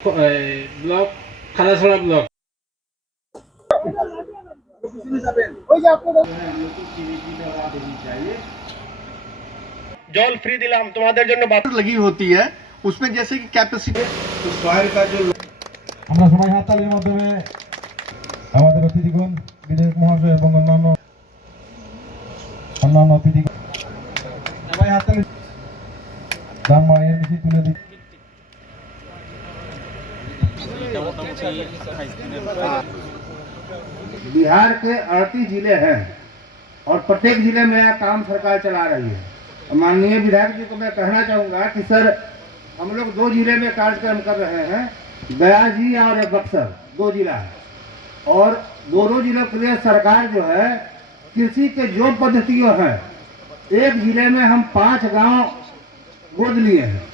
Block Khanachhara block. জল free দিলাম তোমাদের জন্য বাতাস लगी होती है उसमें जैसे कि कैपेसिटी তো সয়েল का जो আমরা সবাই হাততালির মাধ্যমে আমাদের অতিথিগণ বিধায়ক মহাশয় এবং অন্যান্য অতিথিগণ সবাই হাততালি দাম মায়ের নিচে তুলে দিই। बिहार के 38 जिले हैं और प्रत्येक जिले में यह काम सरकार चला रही है। माननीय विधायक जी को मैं कहना चाहूँगा कि सर हम लोग 2 जिले में कार्यक्रम कर रहे हैं, गया जी और बक्सर 2 जिला है, और दोनों जिलों के लिए सरकार जो है कृषि के जो पद्धतियों हैं, एक जिले में हम 5 गांव गोद लिए हैं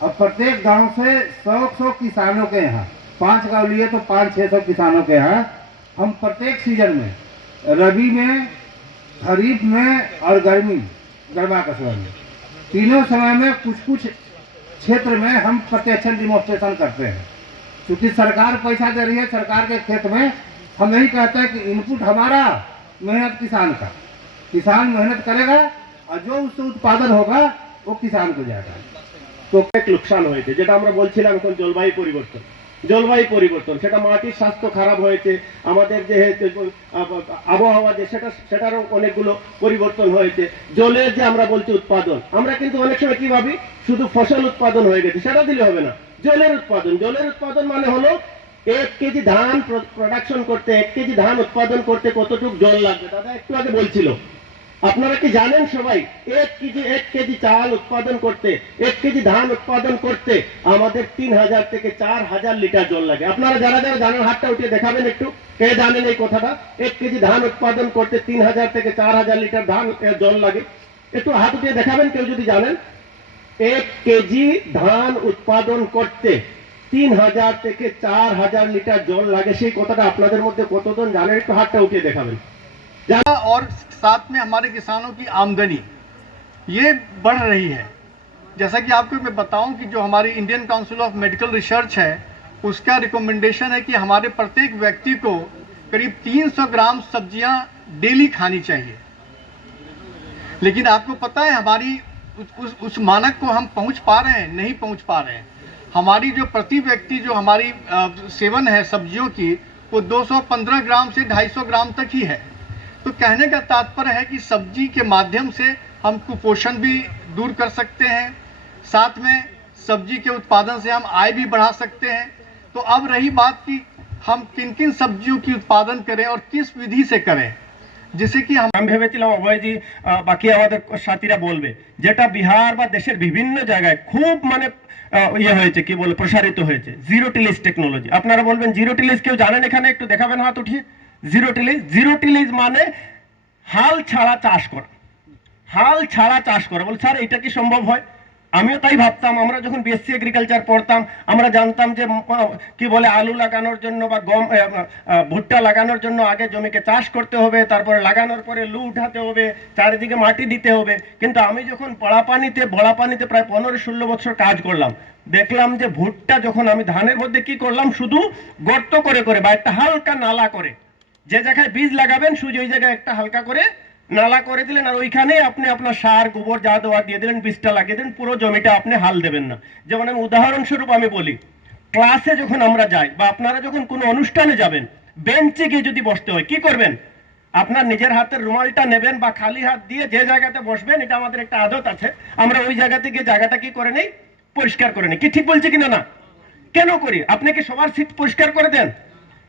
और प्रत्येक गांव से 100 किसानों के यहाँ 5 गांव लिए तो 500-600 किसानों के यहाँ हम प्रत्येक सीजन में, रबी में, खरीफ में और गर्मा कसर में, तीनों समय में कुछ कुछ क्षेत्र में हम प्रत्यक्ष डिमोन्स्ट्रेशन करते हैं। क्योंकि सरकार पैसा दे रही है, सरकार के खेत में हम यही कहते हैं कि इनपुट हमारा, मेहनत किसान का। किसान मेहनत करेगा और जो उससे उत्पादन होगा वो किसान को जाएगा। তো এক লোকসান হয়েছে, যেটা আমরা বলছিলাম এখন জলবায়ু পরিবর্তন সেটা মাটির স্বাস্থ্য খারাপ হয়েছে, আমাদের যে আবহাওয়া যে সেটারও অনেকগুলো পরিবর্তন হয়েছে। জলের যে আমরা বলছি উৎপাদন, আমরা কিন্তু অনেক সময় কি ভাবি শুধু ফসল উৎপাদন হয়ে গেছে, সেটা দিলে হবে না। জলের উৎপাদন মানে হলো 1 কেজি ধান প্রোডাকশন করতে, 1 কেজি ধান উৎপাদন করতে কতটুকু জল লাগবে। দাদা একটু আগে বলছিল, আপনারা কি জানেন সবাই 1 কেজি চাল উৎপাদন করতে, 1 কেজি ধান উৎপাদন করতে আমাদের 3000 থেকে 4000 লিটার জল লাগে। আপনারা যারা যারা জানেন হাতটা উঠিয়ে দেখাবেন একটু, কে জানেন এই কথাটা? 1 কেজি ধান উৎপাদন করতে 3000 থেকে 4000 লিটার জল লাগে। একটু হাত উঠিয়ে দেখাবেন কেউ যদি জানেন। 1 কেজি ধান উৎপাদন করতে 3000 থেকে 4000 লিটার জল লাগে। সেই কথাটা আপনাদের মধ্যে কতজন জানেন? একটু হাতটা উঠিয়ে দেখাবেন। और साथ में हमारे किसानों की आमदनी ये बढ़ रही है। जैसा कि आपको मैं बताऊं कि जो हमारी Indian council of medical research है उसका रिकमेंडेशन है कि हमारे प्रत्येक व्यक्ति को करीब 300 ग्राम सब्जियां डेली खानी चाहिए। लेकिन आपको पता है हमारी उस मानक को हम पहुंच पा रहे हैं? नहीं पहुंच पा रहे हैं। हमारी जो प्रति व्यक्ति जो हमारी सेवन है सब्जियों की वो 215 ग्राम से 250 ग्राम तक ही है। तो कहने का तात्पर्य है कि सब्जी के माध्यम से हम कुपोषण भी दूर कर सकते हैं, साथ में सब्जी के उत्पादन से हम आय भी बढ़ा सकते हैं। तो अब रही बात कि हम किन किन सब्जियों की उत्पादन करें और किस विधि से करें, जिससे कि हम ভেবেছিলাম অভয়জি বাকি আমাদের সাথীরা বলবে, যেটা বিহার বা দেশের বিভিন্ন জায়গায় খুব মানে ইয়ে হয়েছে, কি বলে প্রসারিত হয়েছে, জিরো টিলিজ টেকনোলজি। আপনারা বলবেন জিরো টিলিজ কেউ জানেন এখানে? একটু দেখাবেন হাত উঠিয়ে। জিরো টিলিজ মানে হাল ছাড়া চাষ করা। বল স্যার এটা কি সম্ভব হয়? আমিও তাই ভাবতাম। আমরা যখন বিএসসি এগ্রিকালচার পড়তাম আমরা জানতাম যে কি বলে আলু লাগানোর জন্য বা গম ভুট্টা লাগানোর জন্য আগে জমিকে চাষ করতে হবে, তারপরে লাগানোর পরে লু উঠাতে হবে, চারিদিকে মাটি দিতে হবে। কিন্তু আমি যখন বড়া পানিতে প্রায় 15-16 বছর কাজ করলাম, দেখলাম যে ভুট্টা যখন আমি ধানের মধ্যে কি করলাম, শুধু গর্ত করে বা একটা হালকা নালা করে, যে জায়গায় বীজ লাগাবেন শুধু ওই জায়গায় একটা হালকা করে নালা করে দিলেন, আর ওইখানে আপনি আপনার সার গোবর যা দেওয়া দিয়ে দিলেন, বীজটা লাগিয়ে দিলেন, পুরো জমিটা আপনি হাল দেবেন না। যেমন আমি উদাহরণস্বরূপ আমি বলি, ক্লাসে যখন আমরা যাই বা আপনারা যখন কোনো অনুষ্ঠানে যাবেন, বেঞ্চে গিয়ে যদি বসতে হয় কি করবেন? আপনার নিজের হাতের রুমালটা নেবেন বা খালি হাত দিয়ে যে জায়গাতে বসবেন, এটা আমাদের একটা আদত আছে, আমরা ওই জায়গাতে গিয়ে জায়গাটা কি করে নেই? পরিষ্কার করে নেই। কি ঠিক বলছি কিনা? না কেন করি? আপনি কি সবার সিট পরিষ্কার করে দেন?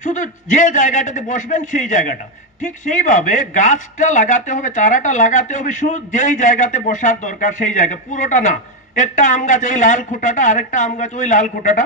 শুধু যে জায়গাটাতে বসবেন সেই জায়গাটা। ঠিক সেইভাবে গাছটা লাগাতে হবে, চারাটা লাগাতে হবে শুধু যেই জায়গাতে বসার দরকার সেই জায়গা, পুরোটা না। একটা আম গাছ এই লাল খুঁটাটা, আরেকটা আম গাছ ওই লাল খুঁটাটা।